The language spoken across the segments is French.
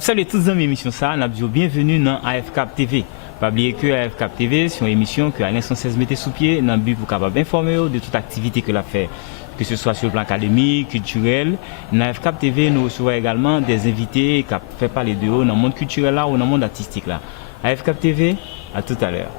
Salut tous les amis, émission ça, nous avons bienvenue dans AFCAP TV. Pas oublier que AFCAP TV, c'est une émission que Alain 116 mettait sous pied dans le but pour capable informer de toute activité que l'a fait, que ce soit sur le plan académique, culturel. Dans AFCAP TV, nous recevons également des invités qui fait parler de eux dans le monde culturel là ou dans le monde artistique là. AFCAP TV, à tout à l'heure.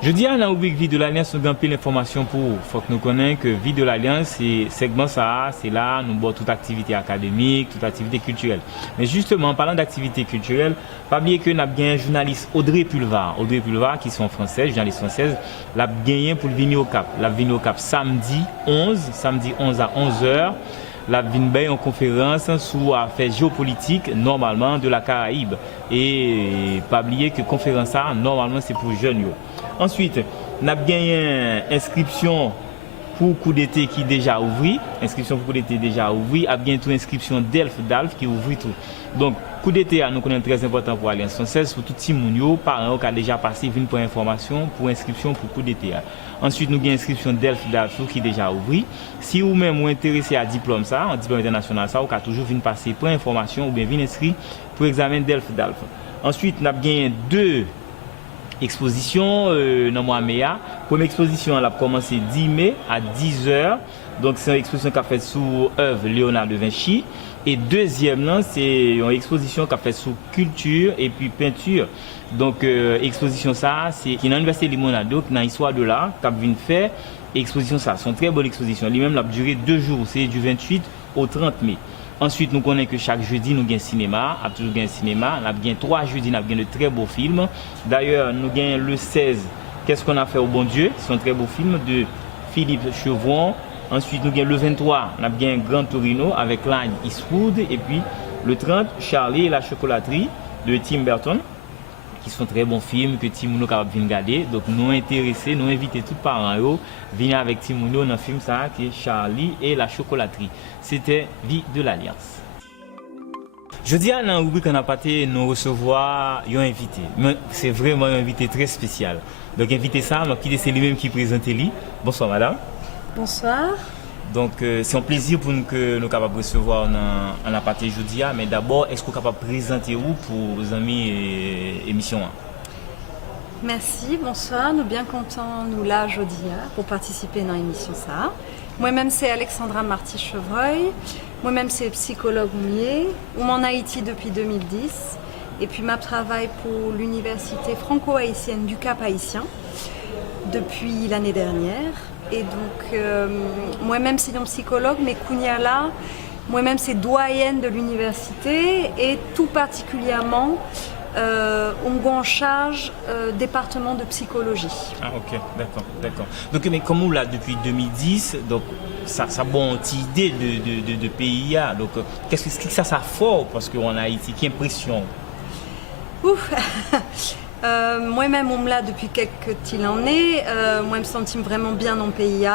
Je dis à la rubrique Vie de l'Alliance, nous avons pile l'information pour vous. Il faut que nous connaissions que Vie de l'Alliance, c'est segment ça, c'est là, nous avons toute activité académique, toute activité culturelle. Mais justement, en parlant d'activité culturelle, pas oublier que nous avons gagné un journaliste Audrey Pulvar, qui sont français, journaliste française, l'a gagné pour le venir au Cap. L'a venir au Cap samedi 11 à 11h. La Vinbey en conférence sur affaires géopolitiques normalement de la Caraïbe et pas oublier que conférence ça normalement c'est pour jeunes. Ensuite, on a gagné inscription pour coup d'été qui déjà ouvert, inscription pour coup d'été déjà ouvert, a bientôt inscription d'Elf qui ouvre tout. Donc coup d'été nous connaissons très important pour Alliance Française pour tout petit moun parents qui a déjà passé viennent pour information pour inscription pour coup d'été. Ensuite nous avons inscription d'Elf qui déjà ouvert. Si vous même vous intéressé à diplôme ça, en diplôme international ça, vous avez toujours venir passer pour information ou bien venir inscrire pour examen d'Elf. Ensuite nous avons gagné deux exposition dans le mois de mai. Première exposition elle a commencé 10 mai à 10h. Donc c'est une exposition qui a fait sous œuvre Léonard de Vinci. Et deuxième c'est une exposition qui a fait sous culture et puis peinture. Donc exposition ça c'est qui est dans l'université Limonado dans l'histoire de l'art qui a venu faire exposition ça. C'est une très bonne exposition. Lui-même l'a duré 2 jours, c'est du 28 au 30 mai. Ensuite, nous connaissons que chaque jeudi, nous avons un cinéma, a toujours un cinéma. Nous avons 3 jeudis, nous avons de très beaux films. D'ailleurs, nous avons le 16, Qu'est-ce qu'on a fait au bon Dieu? C'est un très beau film de Philippe Chevron. Ensuite, nous avons le 23, nous avons un Grand Torino avec Clint Eastwood. Et puis, le 30, Charlie et la chocolaterie de Tim Burton, qui sont très bons films que Timouno est capable de regarder. Donc, nous intéressés, nous invitons tous les parents à venir avec Timouno dans le film ça, qui est Charlie et la chocolaterie. C'était Vie de l'Alliance. Je dis à la rubrique qu'on a parté, nous recevoir un invité. C'est vraiment un invité très spécial. Donc, invité ça, c'est lui-même qui présente lui. Bonsoir, madame. Bonsoir. Donc, c'est un plaisir pour nous que nous capables de recevoir en la partie aujourd'hui. Mais d'abord, est-ce que vous êtes capable de présenter vous pour les amis et émission? Merci, bonsoir. Nous sommes bien contents, nous là, aujourd'hui, pour participer dans l'émission ça. Moi-même, c'est Alexandra Marty-Chevreuil. Moi-même, c'est psychologue mouillé. On est en Haïti depuis 2010. Et puis, je travaille pour l'université franco-haïtienne du Cap haïtien depuis l'année dernière. Et donc, moi-même, c'est un psychologue, mais Kounyala, moi-même, c'est doyenne de l'université et tout particulièrement, on est en charge département de psychologie. Ah, ok, d'accord. Donc, mais comme on l'a depuis 2010, donc, ça a bonne idée de pays. Donc, qu'est-ce que ça fort parce qu'on a Haïti, quelle impression? Ouf. Moi-même, on me l'a depuis quelques années. Moi, je me sens vraiment bien dans le pays.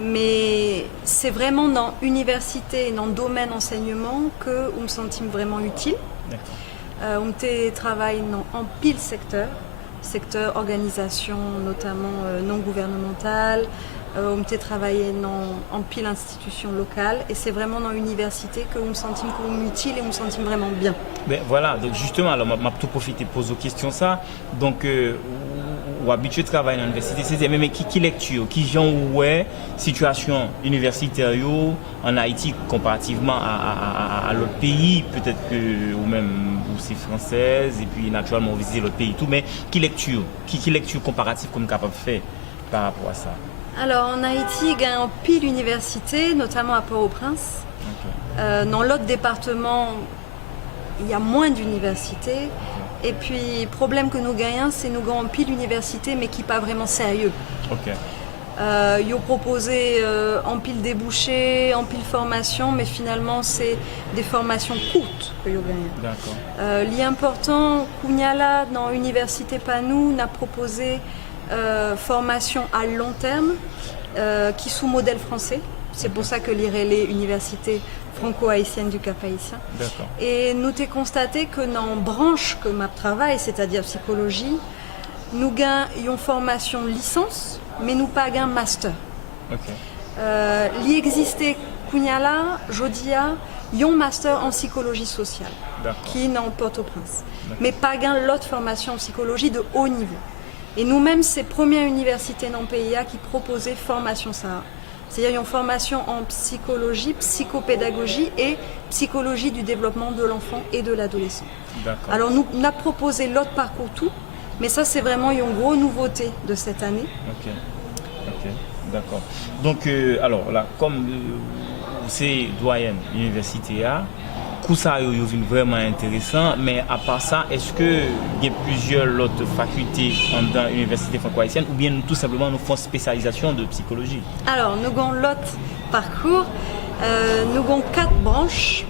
Mais c'est vraiment dans l'université et dans le domaine enseignement que je me sens vraiment utile. On travaille en pile secteur organisation, notamment non gouvernementale. On travaille en pile institution locale et c'est vraiment dans l'université que on me sent utile et on me sent vraiment bien. Ben voilà, donc justement, alors m'a tout profité pour poser aux questions ça. Donc ou habitué de travailler dans l'université, c'est même qui lecture, qui genre ouais situation universitaire en Haïti comparativement à l'autre pays, peut-être que ou même ou c'est française et puis naturellement on visite l'autre pays tout, mais qui lecture comparative comme capable de faire par rapport à ça. Alors en Haïti, il y a un pile université, notamment à Port-au-Prince. Okay. Dans l'autre département, il y a moins d'universités. Okay. Et puis, le problème que nous gagnons, c'est que nous gagnons un pile d'universités, mais qui n'est pas vraiment sérieux. Okay. Ils ont proposé en pile débouchés, en pile formation, mais finalement, c'est des formations courtes que ils ont gagnées. D'accord. L'important, Kounyala, dans l'université Panou, n'a proposé formation à long terme qui sous modèle français. C'est pour ça que l'IRELE, Université franco-haïtienne du Cap haïtien. Et nous avons constaté que dans la branche que je travaille, c'est-à-dire psychologie, nous gagnons une formation licence, mais nous pas un master. Il existe Kounyala, Jodia, un master en psychologie sociale qui est en Port-au-Prince, mais pas l'autre formation en psychologie de haut niveau. Et nous-mêmes, c'est la première université dans le pays qui proposait formation ça. C'est-à-dire une formation en psychologie, psychopédagogie et psychologie du développement de l'enfant et de l'adolescent. Alors nous avons proposé l'autre parcours tout, mais ça c'est vraiment une grosse nouveauté de cette année. Ok, d'accord. Donc, alors là, comme c'est doyenne l'université a, tout ça est vraiment intéressant, mais à part ça, est-ce qu'il y a plusieurs autres facultés dans l'université franco-haïtienne ou bien nous, tout simplement nous faisons spécialisation de psychologie? Alors, nous avons l'autre parcours, nous avons 4 branches.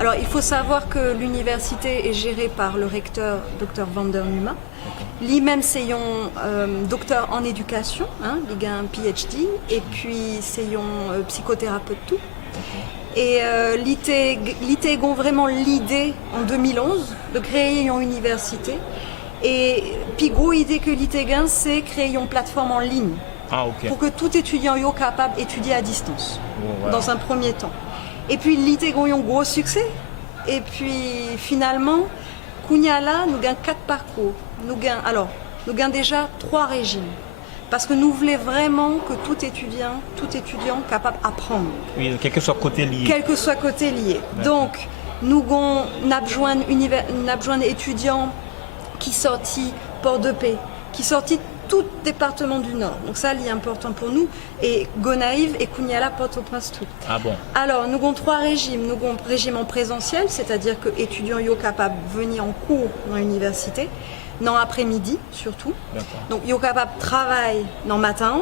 Alors, il faut savoir que l'université est gérée par le recteur, Dr Vander Numa. Lui-même, c'est un docteur en éducation, il a un PhD, et puis c'est un psychothérapeute tout. Et l'IT a vraiment l'idée en 2011 de créer une université. Et puis, gros idée que l'IT a, c'est créer une plateforme en ligne pour que tout étudiant soit capable d'étudier à distance, dans un premier temps. Et puis, l'IT a eu un gros succès. Et puis, finalement, Kounyala, nous avons 4 parcours. Nous avons déjà 3 régimes. Parce que nous voulons vraiment que tout étudiant capable d'apprendre. Oui, quel que soit côté lié. Quel que soit côté lié. Donc, nous avons un étudiant qui sortit Port-de-Paix, qui sortit tout département du Nord. Donc ça, c'est important pour nous. Et Gonaïve et Kounyala, Port-au-Prince, tout. Ah bon? Alors, nous avons 3 régimes. Nous avons un régime en présentiel, c'est-à-dire que l'étudiant est capable de venir en cours dans l'université. Dans l'après-midi surtout. Donc, il est capable de travailler dans le matin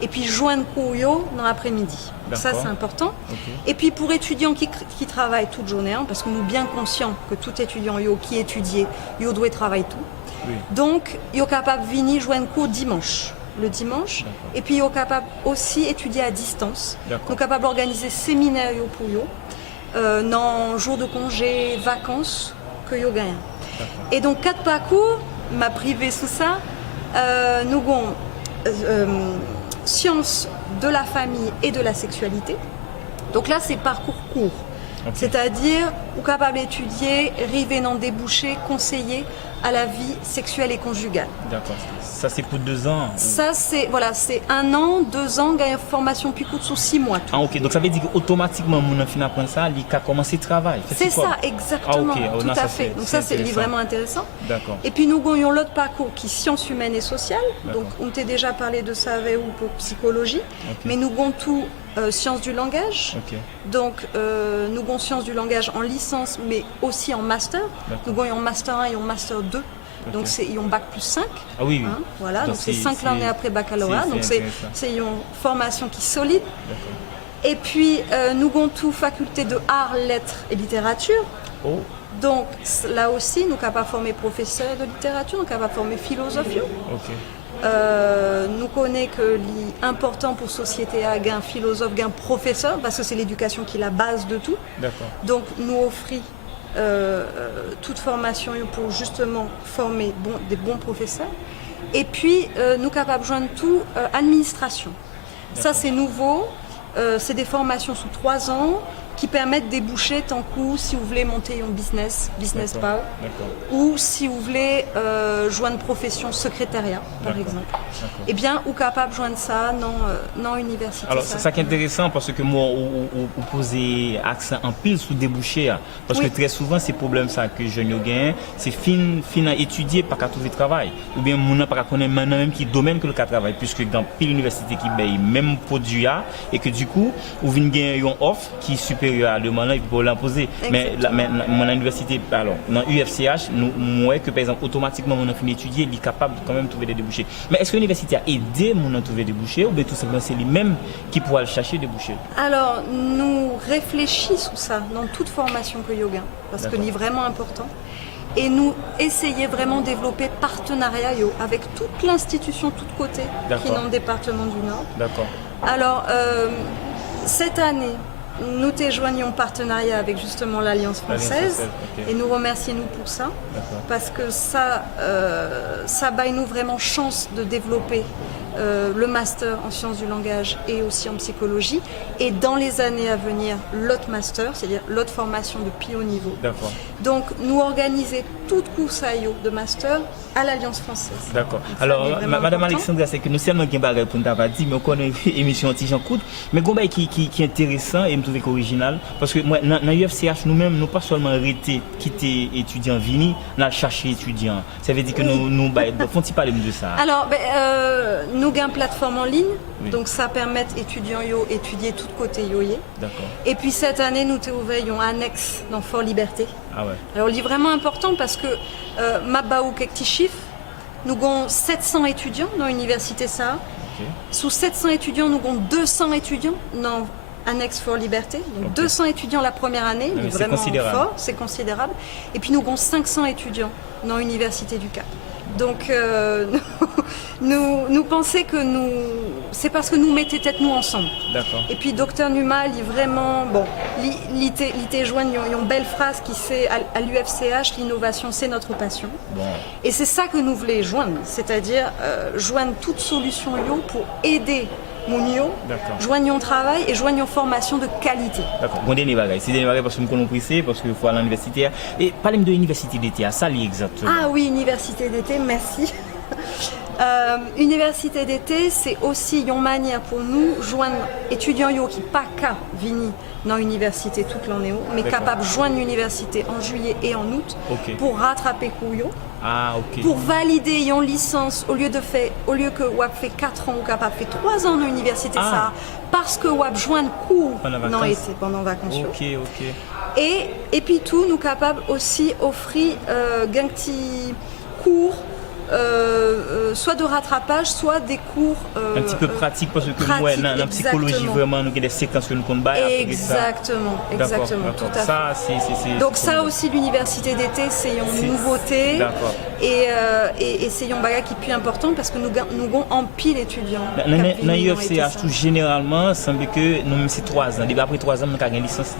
et puis joindre cours dans l'après-midi. Ça, c'est important. Et puis, pour étudiants qui travaillent toute journée, parce que nous sommes bien conscients que tout étudiant qui étudie, il doit travailler tout. Donc, il est capable de venir joindre cours le dimanche. Et puis, il est capable aussi d'étudier à distance. Il est capable d'organiser séminaires pour eux, dans jours de congé, vacances, que vous gagnez. Et donc, 4 parcours, m'a privé sous ça. Nous avons sciences de la famille et de la sexualité. Donc là, c'est parcours court. C'est-à-dire, vous êtes capable d'étudier, arriver dans déboucher, conseiller à la vie sexuelle et conjugale. D'accord. Ça, c'est pour 2 ans? Ça, c'est 1 an, 2 ans, gagne formation puis coûte sous 6 mois. Ah, ok. Donc, ça veut dire qu'automatiquement, mon fin d'apprendre ça, il a commencé le travail. C'est ça, exactement. Tout à fait. Donc, ça, c'est vraiment intéressant. D'accord. Et puis, nous avons l'autre parcours qui est sciences humaines et sociales. Donc, on t'a déjà parlé de ça avec vous pour psychologie. Mais nous avons tout sciences du langage. Donc, nous avons sciences du langage en licence, mais aussi en master. Nous avons un master 1 et un master 2. Donc, c'est un bac plus 5. Ah oui, oui. Voilà, donc c'est 5 l'année après baccalauréat. Donc, c'est une formation qui est solide. Et puis, nous avons tout faculté de arts, lettres et littérature. Donc, là aussi, nous sommes capables de former professeurs de littérature, nous sommes capables de former philosophes. Nous connaissons que l'important pour la société a un philosophe, un professeur, parce que c'est l'éducation qui est la base de tout. Donc, nous offrons toute formation pour justement former des bons professeurs. Et puis, nous sommes capables de joindre tout administration. Ça, c'est nouveau. C'est des formations sous 3 ans qui permettent de déboucher tant coup si vous voulez monter un business power, ou si vous voulez joindre profession secrétariat, par exemple. Eh bien, ou capable de joindre ça dans l'université. Alors, c'est ça qui est intéressant parce que moi, on pose accent en pile sous débouché. Parce que très souvent, ces problèmes ça que je gagne, c'est fin à étudier pas qu'à trouver travail. Ou bien, mon n'a pas connaître maintenant même qui domaine que le cas travail, puisque dans pile université qui paye même produit et que du coup, on vient gagner une offre qui est supérieure à demander pour l'imposer. Mais mon université, alors, dans UFCH, nous voyons que par exemple, automatiquement, mon enfant étudier, il est capable de quand même trouver des débouchés. Mais est-ce que l'université a aidé mon enfant à trouver des débouchés ou bien tout simplement c'est lui-même qui pourra le chercher des débouchés? Alors, nous réfléchissons sur ça dans toute formation que yoga, parce que c'est vraiment important. Et nous essayons vraiment de développer partenariat avec toute l'institution, tout côté, qui est dans le département du Nord. D'accord. Alors, cette année, nous te joignons en partenariat avec justement l'Alliance française okay. et nous remercions nous pour ça parce que ça baille nous vraiment chance de développer le master en sciences du langage et aussi en psychologie et dans les années à venir l'autre master, c'est-à-dire l'autre formation de plus haut niveau. Donc nous organiser toute course de master à l'Alliance française. D'accord. Alors Madame Alexandra, c'est que nous sommes dans un pour nous avoir dit, mais on connaît l'émission anti-Jean Coud, mais Gomba qui est intéressant et me trouve original parce que moi dans l'UFCH nous-mêmes nous pas seulement arrêté quitter étudiants vini, nous chercher étudiants. Ça veut dire que nous font-ils parler de ça? Alors nous avons une plateforme en ligne, donc ça permet aux étudiants d'étudier tout côté yoyé. D'accord. Et puis cette année, nous avons ouvert un annexe dans Fort Liberté. Ah ouais. Alors, il est vraiment important parce que Mabaou quelques petits chiffres, nous avons 700 étudiants dans l'université ça. Okay. Sous 700 étudiants, nous avons 200 étudiants dans annexe Fort Liberté. Donc 200 étudiants la première année, c'est vraiment fort, c'est considérable. Et puis nous avons 500 étudiants dans l'université du Cap. Donc nous pensons que c'est parce que nous mettons tête nous ensemble. D'accord. Et puis docteur Numa, il est vraiment bon. Il te joint une belle phrase qui c'est à l'UFCH, l'innovation c'est notre passion. Bon. Et c'est ça que nous voulons joindre, c'est-à-dire joindre toute solution pour aider mon yo, joignons travail et joignons formation de qualité. D'accord. Bon dernier bagage, c'est dernier bagage parce que nous connaissons pressé parce qu'il faut aller à l'université. Et parlez de l'université d'été, ça lié exactement. Ah oui, université d'été, merci. Université d'été, c'est aussi une manière pour nous joindre étudiants qui pas qu'à venir dans l'université toute l'année, mais capable de joindre l'université en juillet et en août pour rattraper couillon. Ah, okay. Pour valider une licence au lieu que WAP fait 4 ans ou capable fait 3 ans dans l'université ça parce que WAP joint cours pendant vacances. Et puis tout nous capable aussi offrir un petit cours soit de rattrapage, soit des cours un petit peu pratique parce que moi dans la psychologie vraiment nous avons des séquences que nous combattons. Exactement, tout à fait. Ça, c'est donc ça aussi l'université d'été c'est une nouveauté et c'est un bagage qui est plus important parce que nous avons en pile étudiants. Dans l'UFCH tout généralement semble que nous c'est 3 ans. Après 3 ans nous avons une licence.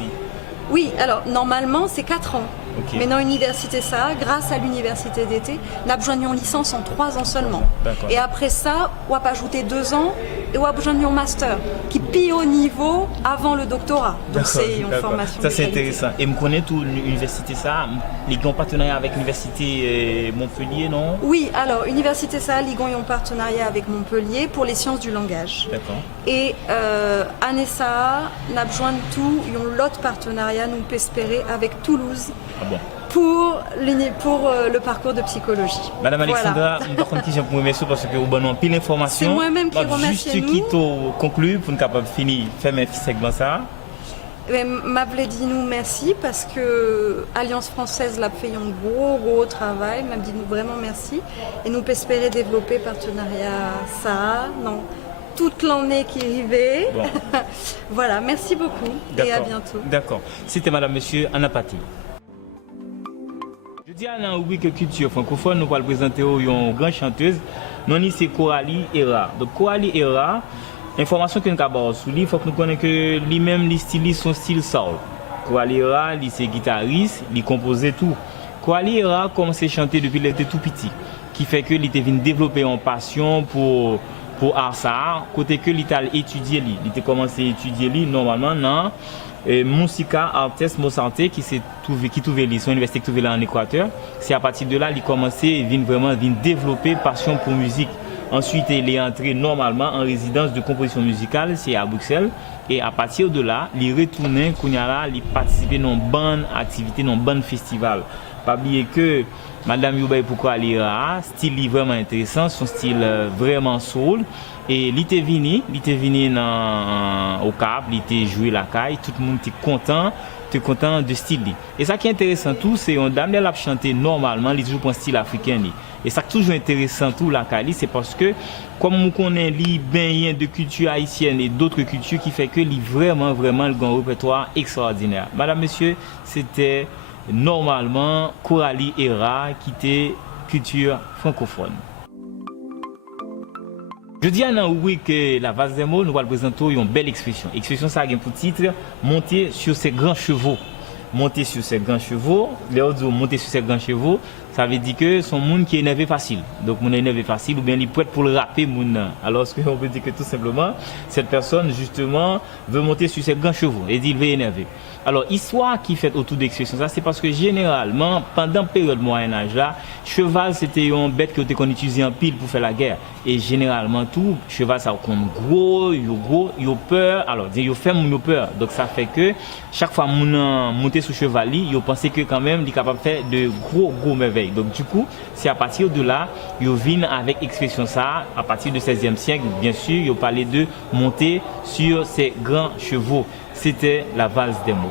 Oui, alors normalement c'est 4 ans. Mais dans l'université ça, grâce à l'université d'été, nous avons besoin d'une licence en 3 ans seulement. Et après ça, on va ajouter 2 ans et on a besoin d'un master qui est au niveau avant le doctorat. Donc c'est une formation. Ça c'est intéressant. Et me connaît tout l'université ça, ils ont un partenariat avec l'université Montpellier, non? Oui, alors l'université ça, ils ont un partenariat avec Montpellier pour les sciences du langage. D'accord. Et année ça, nous avons besoin de tout, l'autre partenariat nous peut espérer avec Toulouse. Ah bon. Pour le parcours de psychologie. Madame Alexandra, par contre, j'ai pour remercier parce que vous avez pile d'informations. C'est moi-même qui remercie. Juste qui conclut pour nous capable finir faire un segment ça. M'a dit nous merci parce que Alliance française l'a fait un gros travail. M'a dit nous vraiment merci et nous espérer développer partenariat ça toute l'année qui est arrivée. Bon. Voilà, merci beaucoup et à bientôt. D'accord. C'était Madame Monsieur Anna Pati. Je dis à la rubrique culture francophone, nous allons présenter une grande chanteuse. Nous c'est Coralie Hera. Donc Coralie Hera, information que nous avons sur lui, il faut que nous connaissions que lui-même les stylistes son style soul. Coralie Hera, il est guitariste, il compose tout. Coralie Hera commence à chanter depuis qu'il était tout petit, qui fait que il était venu développer une passion pour art ça, côté que il a étudié lui, il a commencé à étudier lui normalement dans Musica Artes Mozarte qui trouvait son université qui trouvait là en Équateur. C'est à partir de là il a commencé à développer passion pour musique. Ensuite il est entré normalement en résidence de composition musicale, c'est à Bruxelles et à partir de là il est retourné il a participé dans une bonne activité, dans un bon festival. Pas oublier que Madame Youbay pourquoi elle est style vraiment intéressant, son style vraiment soul et il était venu au Cap, il était joué la caille, tout le monde était content de style. Et ça qui est intéressant tout c'est on dame elle a chanté normalement, il joue un style africain et ça qui est toujours intéressant tout la caille c'est parce que comme on connaît les baignes de culture haïtienne et d'autres cultures qui fait que il vraiment le grand répertoire extraordinaire. Madame monsieur, c'était normalement Coralie Hera qui était culture francophone. Je dis à oui que la vase des mots, nous allons présenter une belle expression. Expression ça a pour titre monter sur ses grands chevaux. Monter sur ses grands chevaux, les autres monter sur ses grands chevaux, ça veut dire que son monde qui est énervé facile. Donc mon énervé facile ou bien il peut être pour le rapper moun. Alors on peut dire que tout simplement cette personne justement veut monter sur ses grands chevaux et dit il veut énerver. Alors histoire qui fait autour d'expression ça c'est parce que généralement pendant période Moyen Âge là, cheval c'était une bête qu'on utilisait en pile pour faire la guerre et généralement tout cheval ça comme gros, yo peur, alors yo fait moun yo peur. Donc ça fait que chaque fois moun monter sur cheval, yo pensait que quand même il est capable de faire de gros merveilles. Donc du coup, c'est à partir de là, yo vient avec expression ça à partir du 16e siècle, bien sûr, yo parlait de monter sur ces grands chevaux. C'était la valse des mots.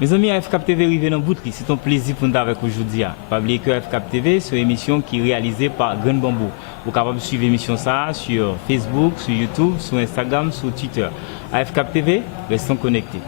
Mes amis, AFCAP TV arrivé dans Boutri, c'est un plaisir pour nous avec aujourd'hui. Pas oublier que AFCAP TV, c'est une émission qui est réalisée par Grand Bambou. Vous êtes capable de suivre l'émission ça sur Facebook, sur YouTube, sur Instagram, sur Twitter. AFCAP TV, restons connectés.